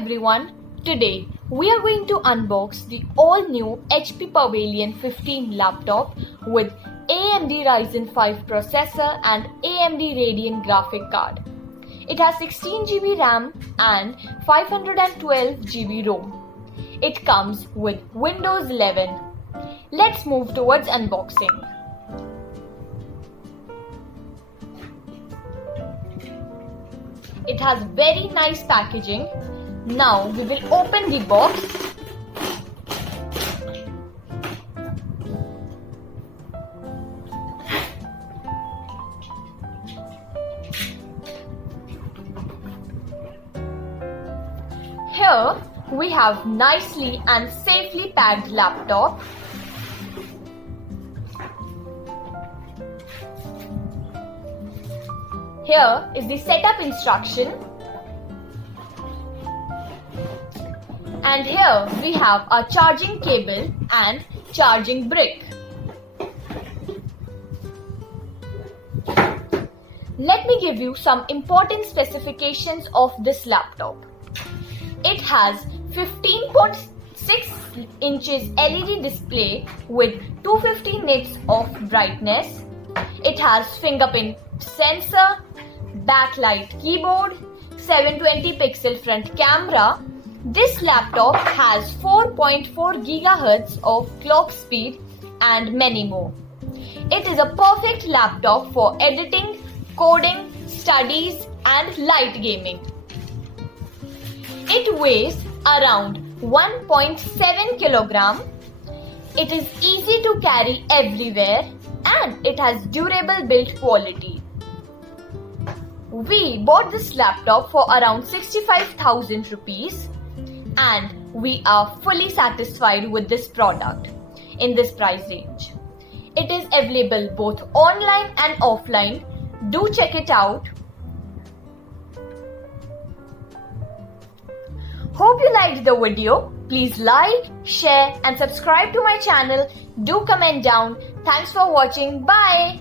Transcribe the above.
everyone, today we are going to unbox the all-new HP Pavilion 15 laptop with AMD Ryzen 5 processor and AMD Radeon graphic card. It has 16GB RAM and 512GB ROM. It comes with Windows 11. Let's move towards unboxing. It has very nice packaging. Now we will open the box. Here we have nicely and safely packed laptop. Here is the setup instruction, and here we have a charging cable and charging brick. Let me give you some important specifications of this laptop. It has 15.6 inches LED display with 250 nits of brightness. It has fingerprint sensor, backlight keyboard, 720 pixel front camera. This laptop has 4.4 GHz of clock speed and many more. It is a perfect laptop for editing, coding, studies and light gaming. It weighs around 1.7 kg. It is easy to carry everywhere and it has durable build quality. We bought this laptop for around 65,000 rupees and we are fully satisfied with this product in this price range. It is available both online and offline. Do check it out. Hope you liked the video. Please like, share and subscribe to my channel. Do comment down. Thanks for watching. Bye.